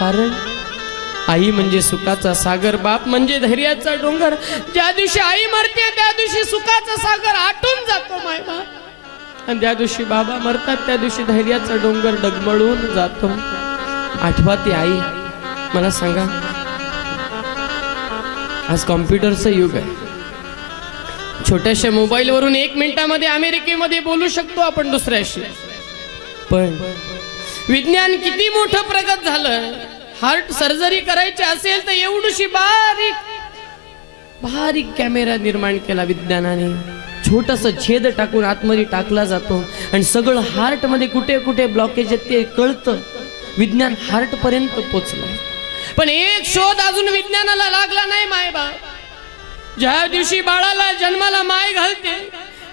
कारण आई म्हणजे सुखाचा सागर, बाप म्हणजे धैर्याचा डोंगर. ज्या दिवशी आई मरते त्या दिवशी सुखाचा सागर आटून जातो मायबाप, आणि ज्या दिवशी बाबा मरतात त्या दिवशी धैर्याचा डोंगर डगमळून जातो. आठवा ती आई. मला सांगा, आज कॉम्प्युटरचं युग आहे. छोट्याशा मोबाईलवरून 1 मिनिटामध्ये अमेरिकेमध्ये बोलू शकतो आपण दुसऱ्याशी. पण विज्ञान किती मोठं प्रगत झालं. हार्ट सर्जरी करायची असेल तर एवढीशी बारीक बारीक कॅमेरा निर्माण केला विज्ञानाने. छोटंसं छेद टाकून आतमध्ये टाकला जातो आणि सगळं हार्ट मध्ये कुठे कुठे ब्लॉकेज आहे ते कळतं. विज्ञान हार्ट पर्यंत पोचलंय. पण एक शोध अजून विज्ञानाला लागला नाही मायबाप. ज्या दिवशी बाळाला जन्माला माय घालते,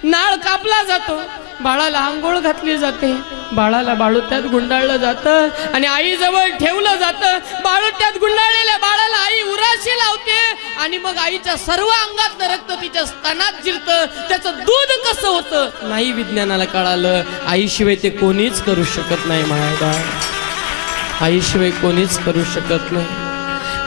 नाळ कापला जातो, बाळाला आंघोळ घातली जाते, बाळाला बाळुत्यात गुंडाळलं जातं आणि आई जवळ ठेवलं जातं. बाळुत्यात गुंडाळलेल्या बाळाला आई उराशी लावते आणि मग आईच्या सर्व अंगात रक्त तिच्या स्तनात जिरतं. त्याचं दूध कसं होतं नाही विज्ञानाला कळालं. आईशिवाय ते कोणीच करू शकत नाही महाराज, आईशिवाय कोणीच करू शकत नाही.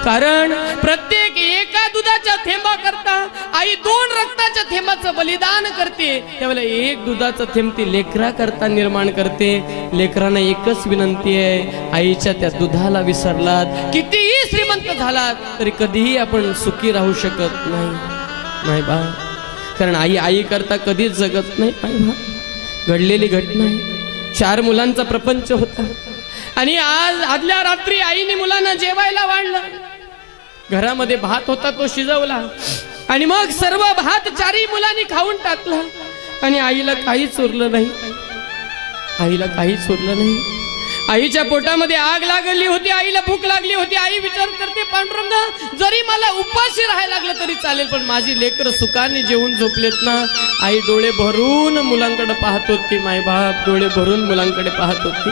कारण प्रत्येक एका दुधाच्या थेंबा करता आई 2 रक्ताच्या थेंबाचं बलिदान करते. त्यावेळेला 1 दुधाचा थेंब ती लेकरा करता निर्माण करते. लेकरांना एकच विनंती आहे, आईच्या त्या दुधाला विसरलात, कितीही श्रीमंत झालात तरी कधीही आपण सुखी राहू शकत नाही बा. कारण आई आई करता कधीच जगत नाही. घडलेली घटना आहे. 4 मुलांचा प्रपंच होता आणि आज आदल्या रात्री आईने मुलांना जेवायला वाढलं. घरामध्ये भात होता तो शिजवला आणि मग सर्व भात 4ही मुलांनी खाऊन टाकला आणि आईला काहीच उरलं नाही. आईला काहीच उरलं नाही. आईच्या पोटामध्ये आग लागली होती, आईला भूक लागली होती. आई विचार करते, पांडुरंगा जरी मला उपाशी राहायला लागलं तरी चालेल, पण माझी लेकरं सुखाने जेवून झोपलेत ना. आई डोळे भरून मुलांकडे पाहत होती. मायबाप डोळे भरून मुलांकडे पाहत होती.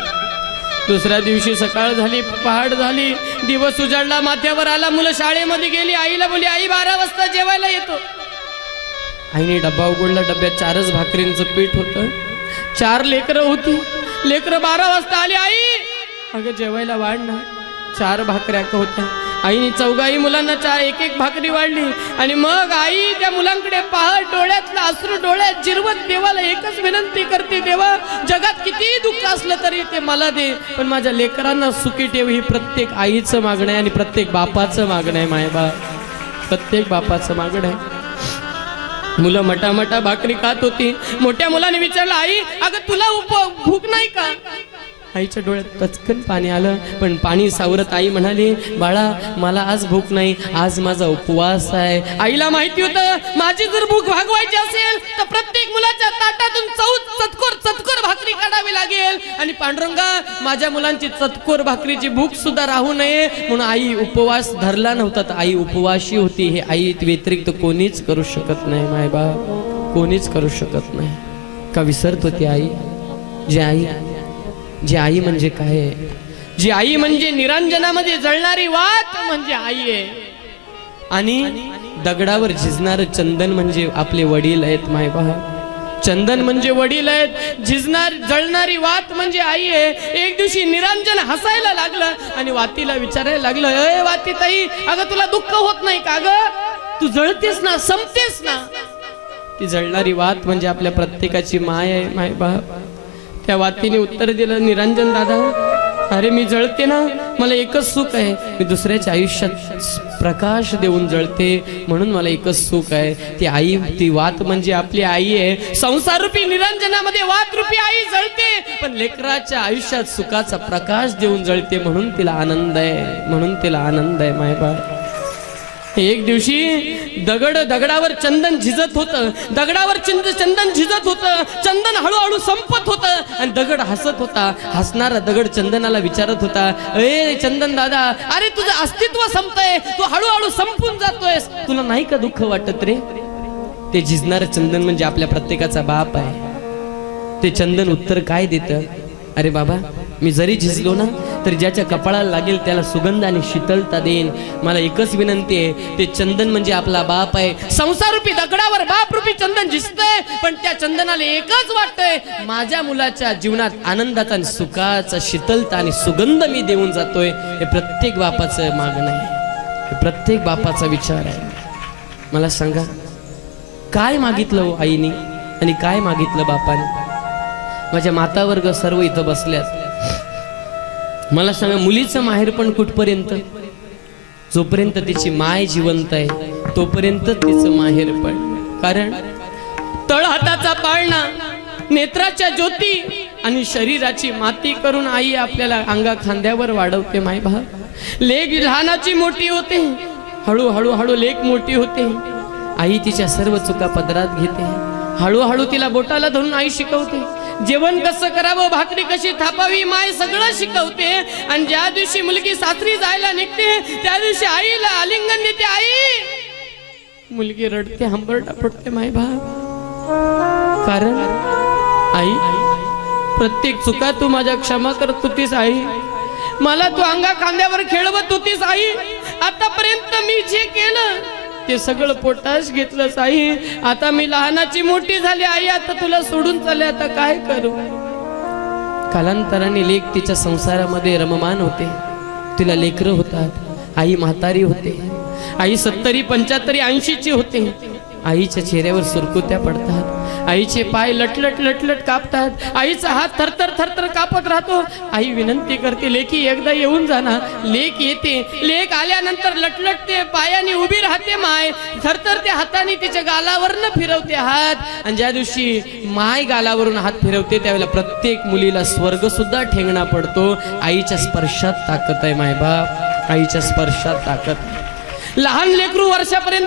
दुसऱ्या दिवशी सकाळ झाली, पहाट झाली, दिवस उजाडला, माथ्यावर आला, मुलं शाळेमध्ये गेली. आईला बोलली, आई 12 वाजता जेवायला येतो. आईने डब्बा उघडला. डब्यात 4च भाकरींचं पीठ होतं. 4 लेकरं होती. लेकरं 12 वाजता आली. आई अगं जेवायला वाढ ना. 4 भाकऱ्या होत्या. आईने 4ही मुलांना 1-1 भाकरी वाढली आणि मग आई त्या मुलांकडे पाहत डोळ्यातलं अश्रू डोळ्यात जिरवत देवाला एकच विनंती करते, देवा जगात कितीही दुःख असलं तरी ते मला दे, पण माझ्या लेकरांना सुखी ठेव. ही प्रत्येक आईचं मागणं आहे आणि प्रत्येक बापाचं मागणं आहे. मायबा प्रत्येक बापाचं मागणं आहे. मुलं मटामटा भाकरी खात होती. मोठ्या मुलाने विचारलं, आई अगं तुला भूक नाही का? आईच्या डोळ्यात पचकन पाणी आलं, पण पाणी सावरत आई म्हणाली, बाळा मला आज भूक नाही, आज माझा उपवास आहे. आईला माहिती होतं माझी जर भूक भागवायची असेल तर प्रत्येक मुलाच्या ताटातून चतकोर भाकरी काढावी लागेल आणि पांडुरंगा माझ्या मुलांची चतकोर भाकरीची भूक सुद्धा राहू नये म्हणून आई उपवास धरला नव्हता. तर आई उपवाशी होती. हे आई व्यतिरिक्त कोणीच करू शकत नाही. मायबा कोणीच करू शकत नाही. का विसरत होती आई? जी आई म्हणजे काय? जी आई म्हणजे निरंजनामध्ये जळणारी वात म्हणजे आई आहे आणि दगडावर झिजणारं चंदन म्हणजे आपले वडील आहेत. मायबा चंदन म्हणजे वडील आहेत, जळणारी वात म्हणजे आई आहे. एक दिवशी निरंजन हसायला लागलं आणि वातीला विचारायला लागलं, अय वाती ताई अगं तुला दुःख होत नाही का ग? तू जळतेस ना, संपतेस ना. ती जळणारी वात म्हणजे आपल्या प्रत्येकाची माय आहे. मायबा त्या वातीने उत्तर दिलं, निरंजन दादा अरे मी जळते ना, मला एकच सुख आहे, मी दुसऱ्याच्या आयुष्यात प्रकाश देऊन जळते म्हणून मला एकच सुख आहे. ती आई, ती वात म्हणजे आपली आई आहे. संसार रूपी निरंजनामध्ये वात रूपी आई जळते, पण लेकराच्या आयुष्यात सुखाचा प्रकाश देऊन जळते म्हणून तिला आनंद आहे, म्हणून तिला आनंद आहे. मायबा एक दिवशी दगडावर चंदन झिजत होतं, दगडावर चंदन झिजत होतं, चंदन हळूहळू संपत होतं आणि दगड हसत होता. हसणारा दगड चंदनाला विचारत होता, ए चंदन दादा अरे तुझं अस्तित्व संपतंय, तू हळूहळू संपून जातोयस, तुला नाही का दुःख वाटत रे? ते झिजणारं चंदन म्हणजे आपल्या प्रत्येकाचा बाप आहे. ते चंदन उत्तर काय देतं, अरे बाबा मी जरी झिजलो ना तर ज्याच्या कपाळाला लागेल त्याला सुगंध आणि शीतलता देईन. मला एकच विनंती आहे, ते चंदन म्हणजे आपला बाप आहे. संसारूपी दगडावर बापरूपी चंदन झिजतंय, पण त्या चंदनाला एकच वाटतंय, माझ्या मुलाच्या जीवनात आनंदाचा आणि सुखाचा शीतलता आणि सुगंध मी देऊन जातोय. हे प्रत्येक बापाचं मागणं आहे, हे प्रत्येक बापाचा विचार आहे. मला सांगा, काय मागितलं हो आईने आणि काय मागितलं बापाने? माझ्या माता वर्ग सर्व इथं बसल्यात. मला सांगा, मुलीचं माहेर पण कुठपर्यंत? जोपर्यंत तिची माय जिवंत आहे तोपर्यंत तिचं माहेर पण. कारण तळहाताचा पाळणा, नेत्राच्या ज्योती आणि शरीराची माती करून आई आपल्याला अंगा खांद्यावर वाढवते. माय भाव, लेक लहानाची मोठी होते, हळूहळू हळू लेक मोठी होते. आई तिच्या सर्व चुका पदरात घेते. हळूहळू तिला बोटाला धरून आई शिकवते. जेवण कसं करावं, भाकरी कशी थापावी, माय सगळं शिकवते. आणि ज्या दिवशी मुलगी सासरी जायला निघते त्या दिवशी आईला आलिंगन देते. आई, मुलगी रडते, हंबरडा पडते. माय भाव, कारण आई, प्रत्येक चुका तू माझ्या क्षमा करत होतीस आई. मला तू अंगा खांद्यावर खेळवत होतीस आई. आतापर्यंत मी जे केलं ते सगळं पोटाश घेतलंस आई. आता मी लहानाची मोठी झाली आई, आता तुला सोडून चालले, आता काय करू? कालांतराने लेक तिच्या संसारामध्ये रममान होते. तिला लेकरं होतात. आई म्हातारी होते. आई 70, 75, 80ची होते. आईच्या चेहऱ्यावर सुरकुत्या पडतात. आईचे पाय लटलट लटलट कापतात. आईचा हात थरथर थरथर कापत राहतो. आई विनंती करते, लेकी एकदा येऊन जाना. लेक येते. लेक आल्यानंतर लटलटते, पायाने उभी राहते. माय थरथरते, हाताने तिच्या गालावरनं फिरवते हात. आणि ज्या दिवशी माय गालावरून हात फिरवते त्यावेळेला प्रत्येक मुलीला स्वर्ग सुद्धा ठेंगणा पडतो. आईच्या स्पर्शात ताकद आहे माय बाप, आईच्या स्पर्शात ताकद. लहान लेकरू वर्षापर्यंत